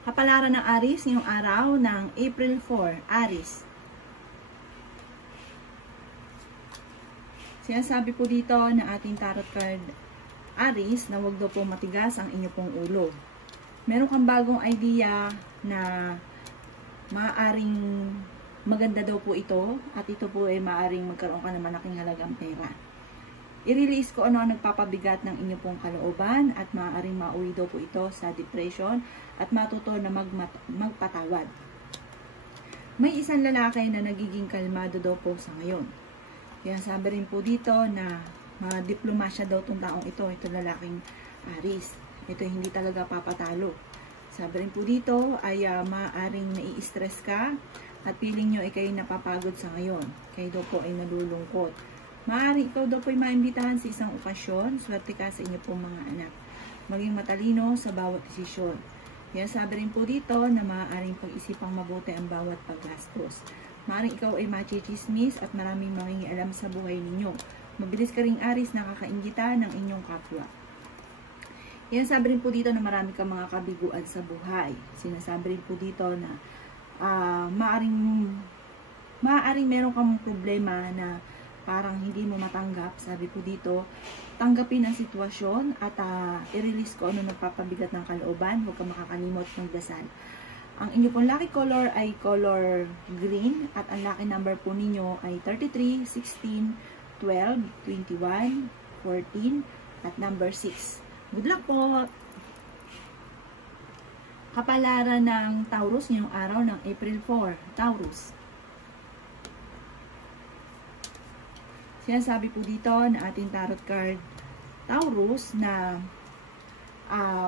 Kapalaran ng Aries ngayong araw ng April 4, Aries. Sinasabi po dito ng ating tarot card, Aries, na huwag daw po matigas ang inyo pong ulo. Meron kang bagong idea na maaaring maganda daw po ito at ito po ay maaaring magkaroon ka ng malaking halagang pera. I-release ko ano ang nagpapabigat ng inyong pong kalooban at maaaring mauwi daw po ito sa depression at matuto na magpatawad. May isang lalaki na nagiging kalmado daw po sa ngayon. Kaya sabi rin po dito na madiplomasya daw itong taong ito lalaking Aries. Ito hindi talaga papatalo. Sabi rin po dito ay maaaring nai-stress ka at feeling nyo ay kayo napapagod sa ngayon. Kayo daw po ay nalulungkot. Maaari ikaw daw po ay maimbitahan sa isang okasyon, swerte ka sa inyo pong mga anak. Maging matalino sa bawat desisyon. Kaya sabi rin po dito na maaaring pag-isipang mabuti ang bawat paggastos. Maaaring ikaw ay machichismis at maraming mangingialam sa buhay ninyo. Mabilis ka ring Aries nakakaingita ng inyong kapwa. Yan sabi rin po dito na marami kang mga kabiguan sa buhay. Sinasabi rin po dito na maaaring meron kang problema na parang hindi mo matanggap. Sabi po dito, tanggapin ang sitwasyon at i-release ko ano nagpapabigat ng kalooban. Huwag kang makakalimot magdasal. Ang inyo pong lucky color ay color green at ang lucky number po ninyo ay 33, 16, 12, 21, 14 at number 6. Good luck po! Kapalaran ng Taurus ngayong araw ng April 4. Taurus. Sinasabi po dito na ating tarot card Taurus na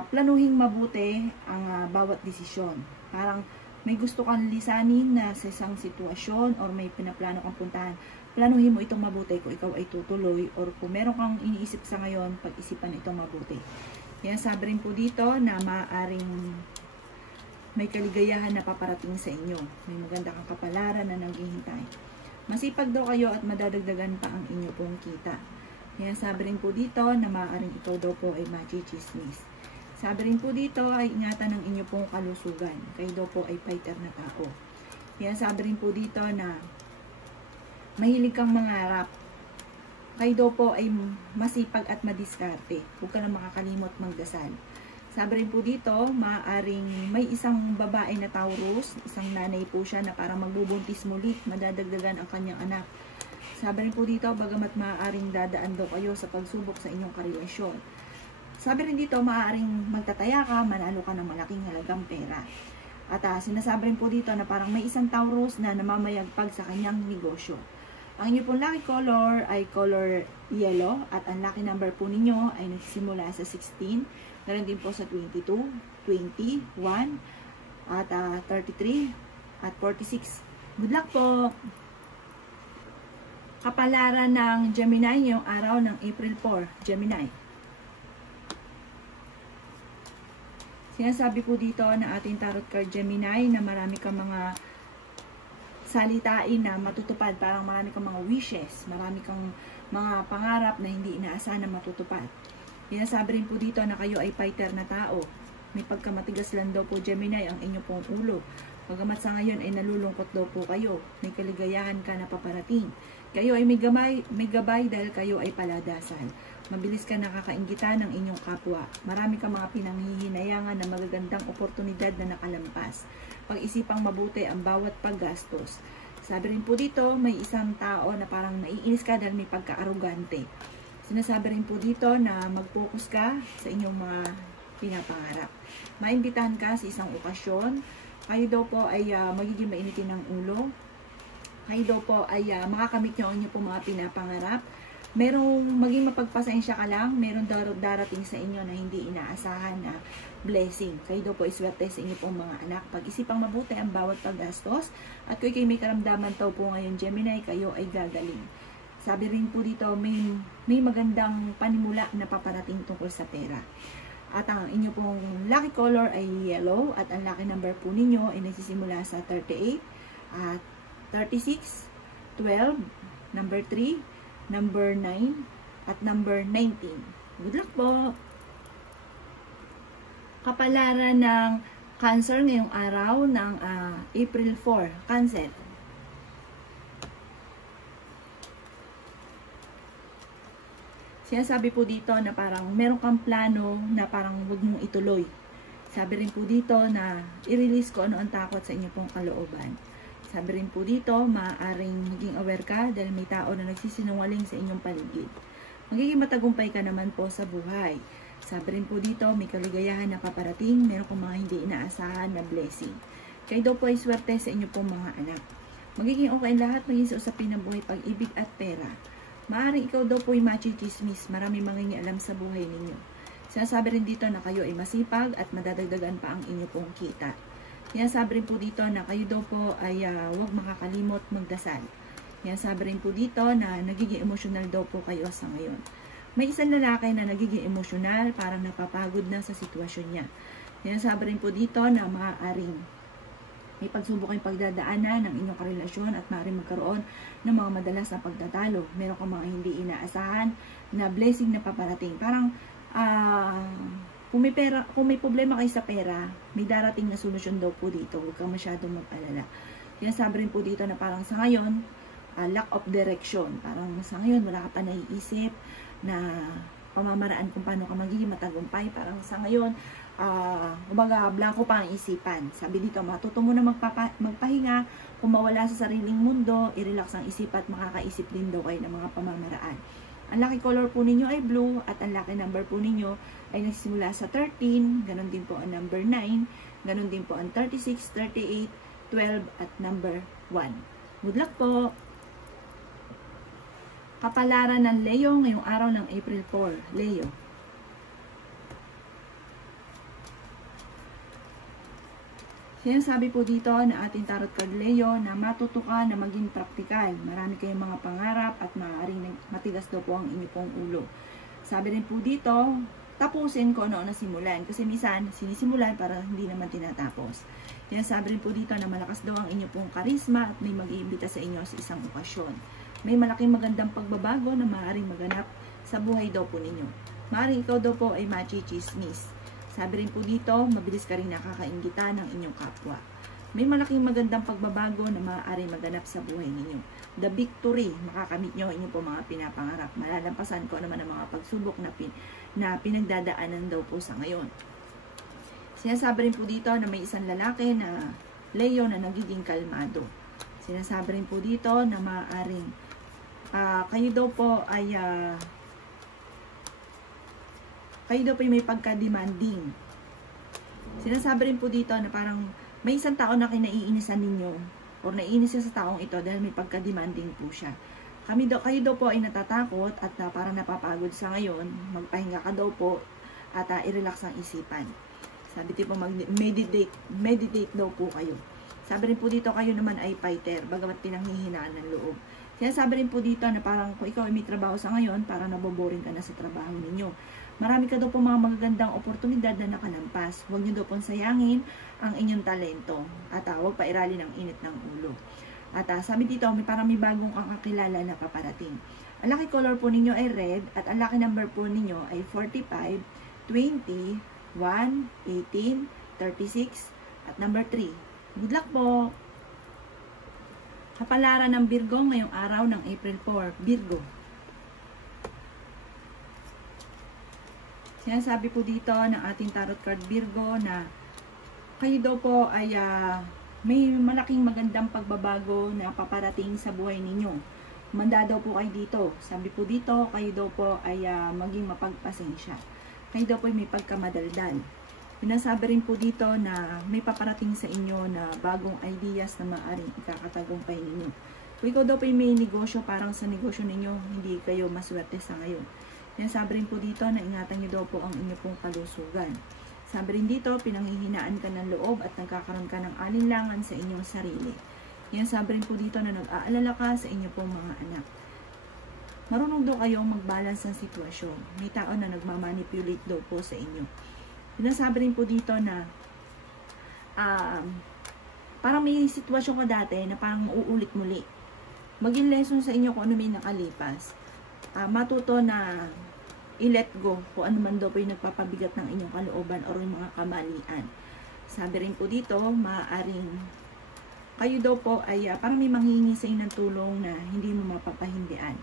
planuhin mabuti ang bawat desisyon. Parang may gusto kang lisanin na sa isang sitwasyon or may pinaplano kang puntahan. Planuhin mo itong mabuti kung ikaw ay tutuloy or kung meron kang iniisip sa ngayon, pag-isipan itong mabuti. Yan sabi rin po dito na maaaring may kaligayahan na paparating sa inyo. May maganda kang kapalaran na naghihintay. Masipag daw kayo at madadagdagan pa ang inyo pong kita. Yan sabi rin po dito na maaaring ikaw daw po ay machichismis. Sabi rin po dito ay ingatan ng inyo pong kalusugan. Kayo daw po ay fighter na tao. Yan sabi rin po dito na mahilig kang mangarap. Kayo daw po ay masipag at madiskarte. Huwag ka na makakalimot magdasal. Sabi rin po dito, maaaring may isang babae na Taurus, isang nanay po siya na parang magbubuntis muli, madadagdagan ang kanyang anak. Sabi rin po dito, bagamat maaaring dadaan daw kayo sa pagsubok sa inyong karelasyon. Sabi rin dito, maaaring magtataya ka, manalo ka ng malaking halagang pera. At sinasabi rin po dito na parang may isang Taurus na namamayagpag sa kanyang negosyo. Ang inyo pong lucky color ay color yellow at ang lucky number po ninyo ay nagsisimula sa 16. Meron din po sa 22, 21, at 33, at 46. Good luck po! Kapalaran ng Gemini ngayong araw ng April 4. Gemini. Sinasabi po dito na ating tarot card Gemini na marami kang mga salitain na matutupad. Parang marami kang mga wishes, marami kang mga pangarap na hindi inaasahan na matutupad. Sinasabi rin po dito na kayo ay fighter na tao. May pagkamatigas lang daw po Gemini ang inyo pong ulo. Pagamat sa ngayon ay nalulungkot daw po kayo. May kaligayahan ka na paparating. Kayo ay may gabay dahil kayo ay paladasan. Mabilis ka nakakainggitan ng inyong kapwa. Marami kang mga pinanghihinayangan na magagandang oportunidad na nakalampas. Pag-isipang mabuti ang bawat paggastos. Sabi rin po dito, may isang tao na parang naiinis ka dahil may pagka-arugante. Sinasabi rin po dito na mag-focus ka sa inyong mga pinapangarap. Maimbitahan ka sa isang okasyon. Kayo daw po ay magiging mainitin ng ulo. Kayo daw po ay makakamit nyo ang inyong po mga pinapangarap. Merong maging mapagpasensya ka lang. Meron darating sa inyo na hindi inaasahan na blessing. Kayo daw po ay swerte sa inyong pong mga anak. Pag-isipang mabuti ang bawat paggastos. At kung kayo may karamdaman daw po ngayon Gemini, kayo ay gagaling. Sabi rin po dito, may magandang panimula na paparating tungkol sa pera. At ang inyo pong lucky color ay yellow at ang lucky number po ninyo ay nagsisimula sa 38, at 36, 12, number 3, number 9, at number 19. Good luck po! Kapalaran ng Cancer ngayong araw ng April 4. Cancer. Sinasabi po dito na parang meron kang plano na parang huwag mong ituloy. Sabi rin po dito na i-release ko ano ang takot sa inyo pong kalooban. Sabi rin po dito, maaaring maging aware ka dahil may tao na nagsisinungaling sa inyong paligid. Magiging matagumpay ka naman po sa buhay. Sabi rin po dito, may kaligayahan na paparating, meron kong mga hindi inaasahan na blessing. Kayo daw po ay swerte sa inyo pong mga anak. Magiging okay lahat, maging sa usapin ng buhay, pag-ibig at pera. Maaaring ikaw daw po ay machichismis, marami mangingialam sa buhay ninyo. Sinasabi rin dito na kayo ay masipag at madadagdagan pa ang inyo pong kita. Sinasabi rin po dito na kayo daw po ay huwag makakalimot magdasal. Sinasabi rin po dito na nagiging emosyonal daw po kayo sa ngayon. May isang lalaki na nagiging emosyonal, parang napapagod na sa sitwasyon niya. Sinasabi rin po dito na maaaring may pagsubok kayong pagdadaanan ng inyong karelasyon at maaaring magkaroon ng mga madalas na pagtatalo. Meron kang mga hindi inaasahan na blessing na paparating. Parang kung may problema kayo sa pera, may darating na solusyon daw po dito. Huwag kang masyadong mag-alala. Sinasabi rin po dito na parang sa ngayon, lack of direction. Parang sa ngayon, wala ka pa naiisip na pamamaraan kung paano ka magiging matagumpay. Parang sa ngayon, kumbaga, blanco pa ang isipan. Sabi dito, matuto mo na magpahinga, kung mawala sa sariling mundo, i-relax ang isip at makakaisip din daw kayo ng mga pamamaraan. Ang lucky color po ninyo ay blue at ang lucky number po ninyo ay nagsimula sa 13, ganun din po ang number 9, ganun din po ang 36, 38, 12 at number 1. Good luck po! Kapalaran ng Leo ngayong araw ng April 4. Leo. Sinasabi po dito na ating tarot card Leo na matuto ka na maging praktikal. Marami kayong mga pangarap at maaaring matigas daw po ang inyo pong ulo. Sabi rin po dito, tapusin ko ano na simulan. Kasi minsan, sinisimulan para hindi naman tinatapos. Sinasabi rin po dito na malakas daw ang inyo pong karisma at may mag-iimbita sa inyo sa isang okasyon. May malaking magandang pagbabago na maaaring maganap sa buhay daw po ninyo. Maaaring ikaw daw po ay machichismis. Sabi rin po dito, mabilis ka rin nakakainggitan ng inyong kapwa. May malaking magandang pagbabago na maaaring maganap sa buhay ninyo. The victory, makakamit nyo inyong po mga pinapangarap. Malalampasan ko naman ang mga pagsubok na pinagdadaanan daw po sa ngayon. Sinasabi rin po dito na may isang lalaki na Leo na nagiging kalmado. Sinasabi rin po dito na maaaring kayo daw po ay may pagka-demanding. Sinasabi rin po dito na parang may isang tao na kinaiinisan ninyo or naiinis sa taong ito dahil may pagka-demanding po siya. Kayo daw po ay natatakot at parang napapagod sa ngayon. Magpahinga ka daw po at i-relax ang isipan. Sabi dito po meditate daw po kayo. Sabi rin po dito kayo naman ay fighter, bagamat pinanghihinaan ng loob. Sinasabi rin po dito na parang kung ikaw ay may trabaho sa ngayon, parang naboboring ka na sa trabaho ninyo. Marami ka daw po mga magagandang oportunidad na nakalampas. Huwag nyo daw pong sayangin ang inyong talento at huwag pairali ng init ng ulo. At sabi dito, parang may bagong kang kakilala na paparating. Ang lucky color po ninyo ay red at ang lucky number po ninyo ay 45, 20, 1, 18, 36 at number 3. Good luck po! Kapalaran ng Virgo ngayong araw ng April 4. Virgo. Sinasabi po dito ng ating tarot card Virgo na kayo daw po ay may malaking magandang pagbabago na paparating sa buhay ninyo. Manda daw po kayo dito. Sabi po dito, kayo daw po ay maging mapagpasensya. Kayo daw po ay may pagkamadaldal. Pinasabi rin po dito na may paparating sa inyo na bagong ideas na maaaring ikakatagumpay ninyo. Kung ikaw daw po may negosyo, parang sa negosyo ninyo, hindi kayo maswerte sa ngayon. Pinasabi rin po dito na ingatan nyo daw po ang inyo pong kalusugan. Sabi rin dito, pinanghihinaan ka ng loob at nagkakaroon ka ng alinlangan sa inyong sarili. Sabi rin po dito na nag-aalala ka sa inyo pong mga anak. Marunong daw kayong mag-balance ng sitwasyon. May tao na nagmamanipulate daw po sa inyo. Sinasabi rin po dito na parang may sitwasyon ka dati na parang uulit muli. Maging lesson sa inyo kung ano may nakalipas. Matuto na i-let go kung ano man daw po yung nagpapabigat ng inyong kalooban o yung mga kamalian. Sabi rin po dito, maaaring kayo daw po ay parang may manghihingi sa inyo ng tulong na hindi mo mapapahindian.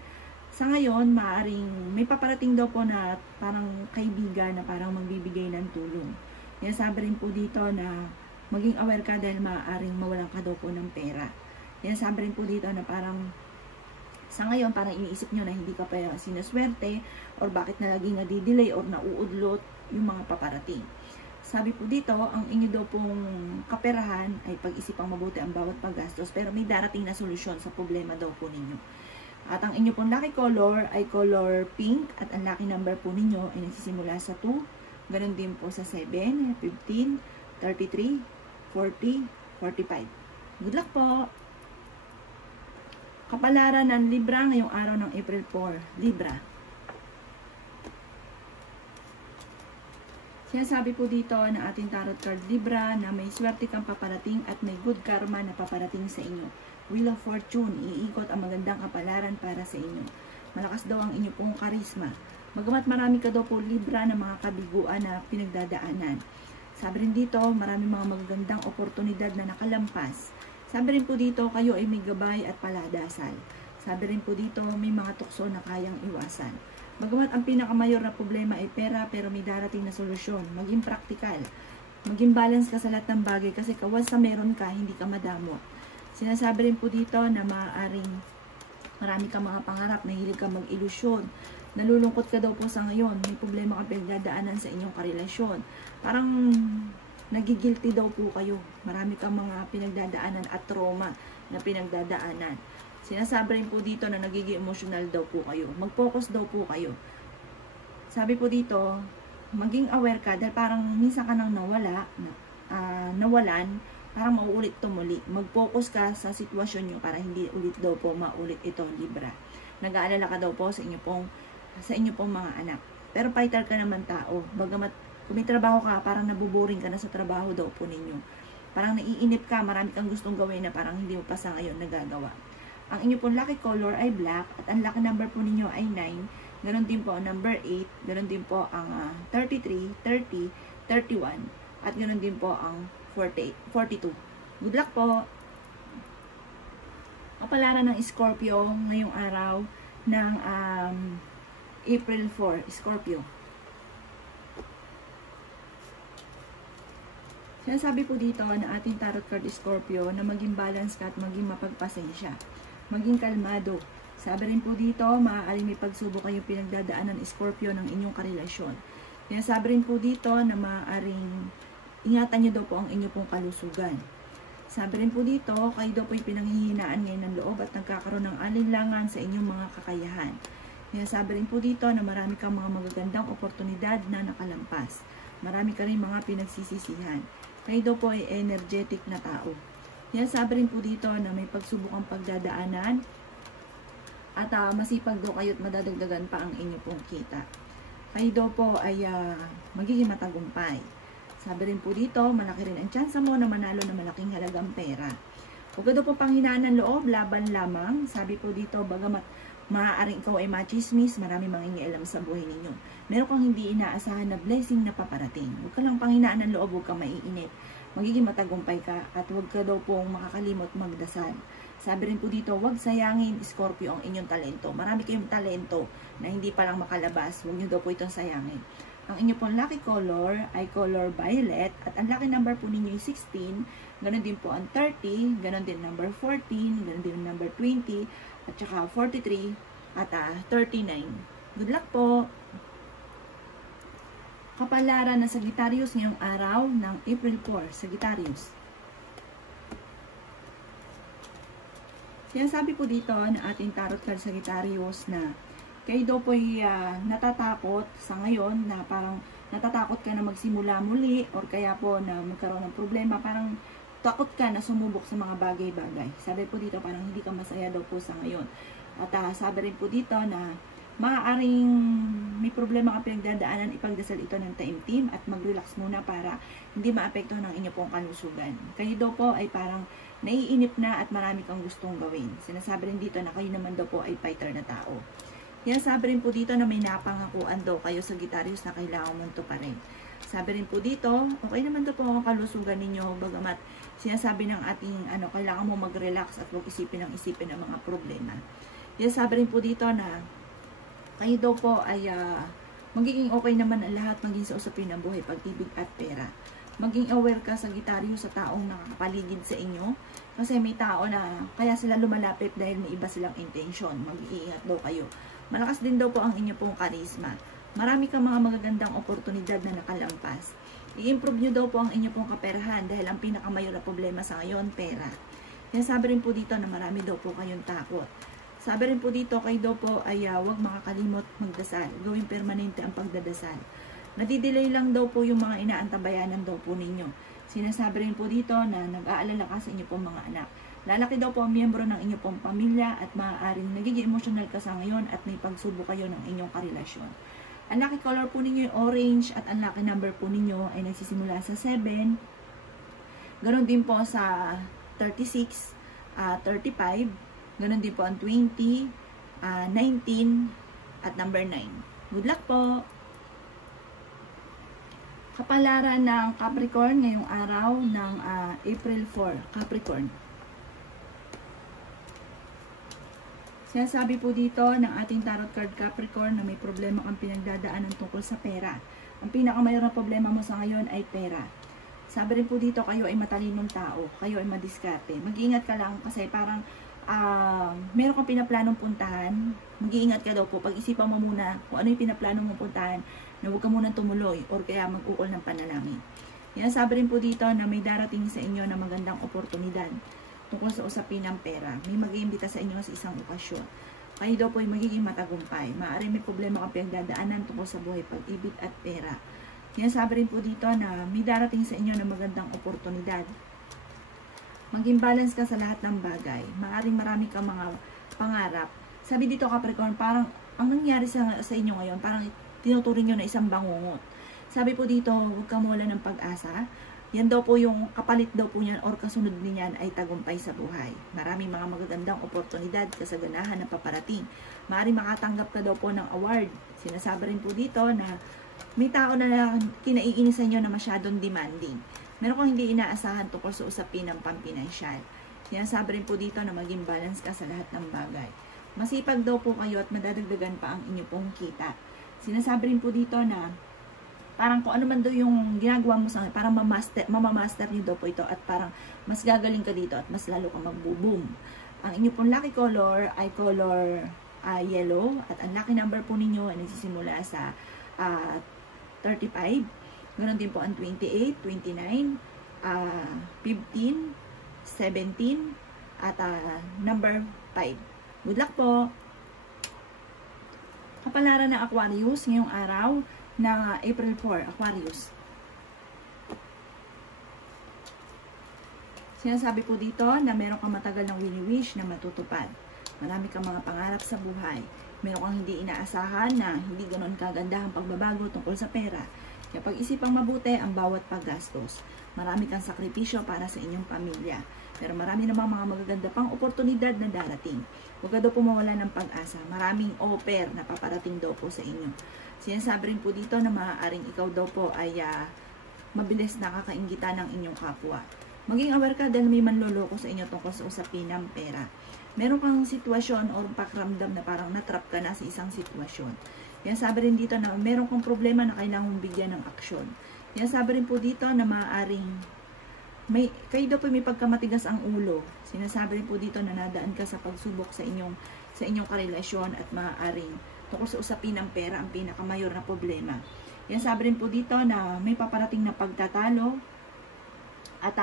Sa ngayon, maaaring may paparating daw po na parang kaibigan na parang magbibigay ng tulong. Yan, sabi rin po dito na maging aware ka dahil maaaring mawalan ka daw po ng pera. Yan, sabi rin po dito na parang sa ngayon, parang iniisip nyo na hindi ka pa sinaswerte or bakit na laging nadidelay or nauudlot yung mga paparating. Sabi po dito, ang inyo daw pong kaperahan ay pag-isipang mabuti ang bawat paggastos pero may darating na solusyon sa problema daw po ninyo. At ang inyo pong lucky color ay color pink at ang lucky number po ninyo ay nagsisimula sa 2, ganun din po sa 7, 15, 33, 40, 45. Good luck po! Kapalaran ng Libra ngayong araw ng April 4. Libra. Sinasabi po dito na ating tarot card Libra na may swerte kang paparating at may good karma na paparating sa inyo. Wheel of Fortune, iikot ang magandang kapalaran para sa inyo. Malakas daw ang inyo pong karisma. Magamat marami ka daw po Libra na mga kabiguan na pinagdadaanan. Sabi rin dito, marami mga magagandang oportunidad na nakalampas. Sabi rin po dito, kayo ay may gabay at paladasal. Sabi rin po dito, may mga tukso na kayang iwasan. Bagamat ang pinakamayor na problema ay pera, pero may darating na solusyon. Maging praktikal. Maging balance ka sa lahat ng bagay kasi once na meron ka, hindi ka madamot. Sinasabi rin po dito na maaaring marami kang mga pangarap, nahilig ka mag-ilusyon. Nalulungkot ka daw po sa ngayon. May problema ka pinagdadaanan sa inyong karelasyon. Parang nagigilty daw po kayo. Marami kang mga pinagdadaanan at trauma na pinagdadaanan. Sinasabi rin po dito na nagiging emotional daw po kayo. Mag-focus daw po kayo. Sabi po dito, maging aware ka dahil parang minsan ka nang nawalan, parang mauulit to muli. Mag-focus ka sa sitwasyon nyo para hindi ulit daw po maulit ito, Libra. Nag-aalala ka daw po sa inyo pong mga anak. Pero fighter ka naman tao. Bagamat kung may trabaho ka, parang nabuboring ka na sa trabaho daw po ninyo. Parang naiinip ka, marami kang gustong gawin na parang hindi mo pa sa ngayon nagagawa. Ang inyo pong lucky color ay black at ang lucky number po ninyo ay 9. Ganon din po ang number 8. Ganon din po ang 33, 30, 31. At ganon din po ang 42. Good luck po! Kapalaran ng Scorpio ngayong araw ng April 4. Scorpio. Sinasabi po dito na ating tarot card Scorpio na maging balance ka at maging mapagpasensya. Maging kalmado. Sabi rin po dito, maaaring may pagsubok kayong pinagdadaanan Scorpio ng inyong karelasyon. Sinasabi rin po dito na maaaring ingatan nyo daw po ang inyong pong kalusugan. Sabi rin po dito, kayo daw po yung pinanghihinaan ngayon ng loob at nagkakaroon ng alinlangan sa inyong mga kakayahan. Sinasabi rin po dito na marami kang mga magagandang oportunidad na nakalampas. Marami ka rin mga pinagsisisihan. Kayo daw po ay energetic na tao. Yan, sabi rin po dito na may pagsubukang pagdadaanan at masipag daw kayo at madadagdagan pa ang inyo pong kita. Kayo daw po ay magiging matagumpay. Sabi rin po dito, malaki rin ang tsansa mo na manalo na malaking halagang pera. Huwag ka daw po panghinaan ng loob, laban lamang. Sabi po dito, bagamat maaaring ikaw ay machismis, marami mangingialam sa buhay ninyo. Meron kang hindi inaasahan na blessing na paparating. Huwag ka lang panghinaan ng loob, huwag ka maiinip. Magiging matagumpay ka at huwag ka daw pong makakalimot magdasal. Sabi rin po dito, huwag sayangin, Scorpio, ang inyong talento. Marami kayong talento na hindi pa lang makalabas. Huwag nyo daw po itong sayangin. Ang inyo pong lucky color ay color violet at ang lucky number po ninyo ay 16. Ganon din po ang 30, ganon din number 14, ganon din number 20, at saka 43 at 39. Good luck po! Kapalaran ng Sagittarius ngayong araw ng April 4. Sagittarius. Sinasabi po dito na ating tarot card Sagittarius na kayo daw po ay natatakot sa ngayon na parang natatakot ka na magsimula muli or kaya po na magkaroon ng problema. Parang takot ka na sumubok sa mga bagay-bagay. Sabi po dito parang hindi ka masaya daw po sa ngayon. At sabi rin po dito na maaaring may problema ka pinagdadaanan, ipagdasal ito ng taimtim at mag-relax muna para hindi maapektuhan ng inyo pong kalusugan. Kayo daw po ay parang naiinip na at marami kang gustong gawin. Sinasabi rin dito na kayo naman daw po ay fighter na tao. Sinasabi rin po dito na may napangakuan daw kayo sa Sagittarius na kailangan mong tuparin. Sabi rin po dito, okay naman daw po ang kalusugan ninyo, bagamat sinasabi ng ating kailangan mo mag-relax at huwag isipin ng mga problema. Sabi rin po dito na kayo daw po ay magiging okay naman ang lahat maging sa usapin ng buhay, pag-ibig at pera. Maging aware ka, Sagittario, sa taong nakakapaligid sa inyo. Kasi may tao na kaya sila lumalapit dahil may iba silang intention. Mag-iingat daw kayo. Malakas din daw po ang inyo pong karisma. Marami kang mga magagandang oportunidad na nakalampas. I-improve nyo daw po ang inyo pong kaperahan dahil ang pinakamayor na problema sa ngayon, pera. Sabi rin po dito na marami daw po kayong takot. Sabi rin po dito, kayo daw po ay huwag makakalimot magdasal. Gawing permanente ang pagdadasal. Nadidelay lang daw po yung mga inaantabayanan daw po ninyo. Sinasabi rin po dito na nag-aalala ka sa inyo pong mga anak. Lalaki daw po ang miyembro ng inyo pong pamilya at maaaring nagiging emotional ka sa ngayon at may pagsubok kayo ng inyong karelasyon. Ang lucky color po ninyo yung orange at ang lucky number po ninyo ay nagsisimula sa 7. Ganon din po sa 36, 35. Ganon din po ang 20, 19 at number 9. Good luck po! Kapalaran ng Capricorn ngayong araw ng April 4, Capricorn. Sinasabi po dito ng ating tarot card Capricorn na may problema kang pinagdadaanan tungkol sa pera. Ang pinakamayor na problema mo sa ngayon ay pera. Sabi rin po dito, kayo ay matalinong tao, kayo ay madiskarte. Mag-iingat ka lang kasi parang meron kang pinaplanong puntahan. Mag-iingat ka daw po. Pag-isipan mo muna kung ano yung pinaplanong mong puntahan na huwag ka munang tumuloy or kaya mag-uol ng panalangin. Sabi rin po dito na may darating sa inyo na magandang oportunidad tungkol sa usapin ng pera. May mag-iimbita sa inyo sa isang okasyon. Kayo daw po ay magiging matagumpay. Maaaring may problema kang pinagdadaanan tungkol sa buhay, pag-ibig at pera. Sabi rin po dito na may darating sa inyo na magandang oportunidad. Maging balance ka sa lahat ng bagay. Maaaring marami kang mga pangarap. Sabi dito Capricorn, parang ang nangyari sa inyo ngayon, parang tinuturing nyo na isang bangungot. Sabi po dito, huwag kang mawala ng pag-asa. Yan daw po yung kapalit daw po niyan or kasunod niyan ay tagumpay sa buhay. Maraming mga magagandang oportunidad, kasaganahan na paparating. Maaaring makatanggap ka daw po ng award. Sinasabi rin po dito na may tao na kinaiinis sa inyo na masyadong demanding. Meron kang hindi inaasahan tungkol sa usapin ng pampinansyal. Sinasabi rin po dito na maging balance ka sa lahat ng bagay. Masipag daw po kayo at madadagdagan pa ang inyo pong kita. Sinasabi rin po dito na parang kung ano man daw yung ginagawa mo sa parang mamamaster nyo daw po ito at parang mas gagaling ka dito at mas lalo kang magbo-boom. Ang inyo pong lucky color ay color yellow at ang lucky number po ninyo ay nagsisimula sa 35. Ganon din po ang 28, 29, 15, 17 at number 5. Good luck po! Kapalaran ng Aquarius ngayong araw ng April 4, Aquarius. Sinasabi po dito na meron kang matagal ng wini-wish na matutupad. Marami kang mga pangarap sa buhay. Meron kang hindi inaasahan na hindi ganon kaganda ang pagbabago tungkol sa pera. Kaya pag-isipang mabuti ang bawat paggastos. Marami kang sakripisyo para sa inyong pamilya. Pero marami namang mga magaganda pang oportunidad na darating. Huwag ka daw po mawala ng pag-asa. Maraming offer na paparating daw po sa inyo. Sinasabi rin po dito na maaaring ikaw daw po ay mabilis nakakainggitan ng inyong kapwa. Maging aware ka dahil may manloloko sa inyo tungkol sa usapin ng pera. Meron kang sitwasyon o pakiramdam na parang natrap ka na sa isang sitwasyon. Sabi rin dito na meron kang problema na kailangan mong bigyan ng aksyon. Sabi rin po dito na maaaring kayo daw po may pagkamatigas ang ulo. Sinasabi rin po dito na nadaan ka sa pagsubok sa inyong karelasyon at maaaring tungkol sa usapin ng pera ang pinakamayor na problema. Sabi rin po dito na may paparating na pagtatalo at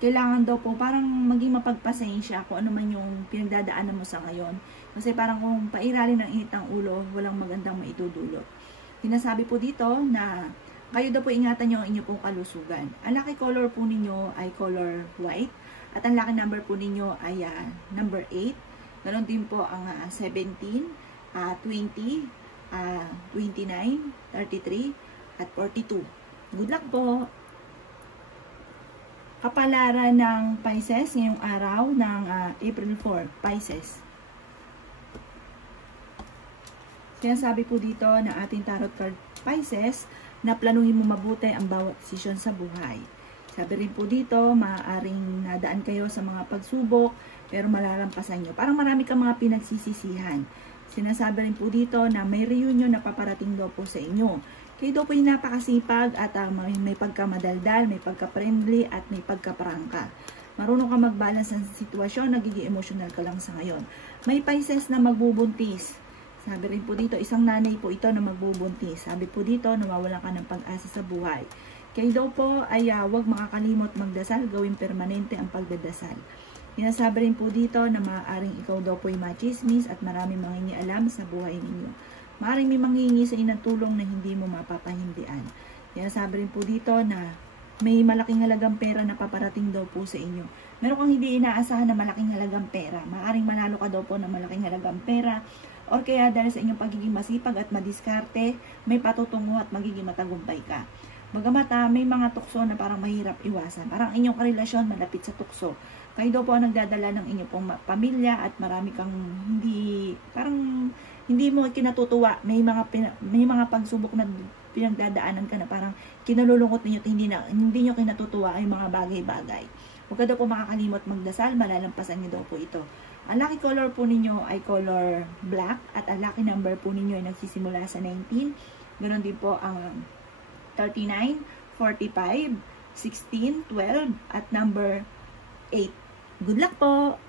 kailangan daw po parang maging mapagpasensya kung ano man yung pinagdadaanan mo sa ngayon. Kasi parang kung pairalin ng init ng ulo, walang magandang maitudulot. Sinasabi po dito na kayo daw po ingatan nyo ang inyo pong kalusugan. Ang lucky color po ninyo ay color white. At ang lucky number po ninyo ay number 8. Ganon din po ang 17, 20, 29, 33, at 42. Good luck po! Kapalaran ng Pisces ngayong araw ng April 4, Pisces. Sinasabi po dito na ating tarot card Pisces na planuhin mo mabuti ang bawat desisyon sa buhay. Sabi rin po dito, maaaring nadaan kayo sa mga pagsubok, pero malalampasan nyo. Parang marami kang mga pinagsisisihan. Sinasabi rin po dito na may reunion na paparating daw po sa inyo. Kayo daw po yung napakasipag at may pagkamadaldal, may pagka-friendly at may pagka-prangka. Marunong ka mag-balance ng sitwasyon, nagiging emotional ka lang sa ngayon. May Pisces na magbubuntis. Sabi rin po dito, isang nanay po ito na magbubuntis. Sabi po dito, nawawalan ka ng pag-asa sa buhay. Kayo daw po ay huwag makakalimot magdasal, gawing permanente ang pagdadasal. Sinasabi rin po dito na maaaring ikaw daw po ay machismis at maraming mangingialam sa buhay ninyo. Maaaring may manghihingi sa inang tulong na hindi mo mapapahindian. Sinasabi rin po dito na may malaking halagang pera na paparating daw po sa inyo. Meron kang hindi inaasahan na malaking halagang pera. Maaaring manalo ka daw po ng malaking halagang pera. Or kaya dahil sa inyong pagiging masipag at madiskarte, may patutungo at magiging matagumpay ka. Bagamat may mga tukso na parang mahirap iwasan. Parang inyong karelasyon malapit sa tukso. Kayo daw po ang nagdadala ng inyong pong pamilya at marami kang hindi mo kinatutuwa. May mga pagsubok na pinagdadaanan ka na parang kinalulungkot ninyo at hindi nyo kinatutuwa ay mga bagay-bagay. Huwag ka daw po makakalimot magdasal, malalampasan nyo daw po ito. Ang lucky color po ninyo ay color black at ang lucky number po ninyo ay nagsisimula sa 19. Ganon din po ang 39, 45, 16, 12 at number 8. Good luck po!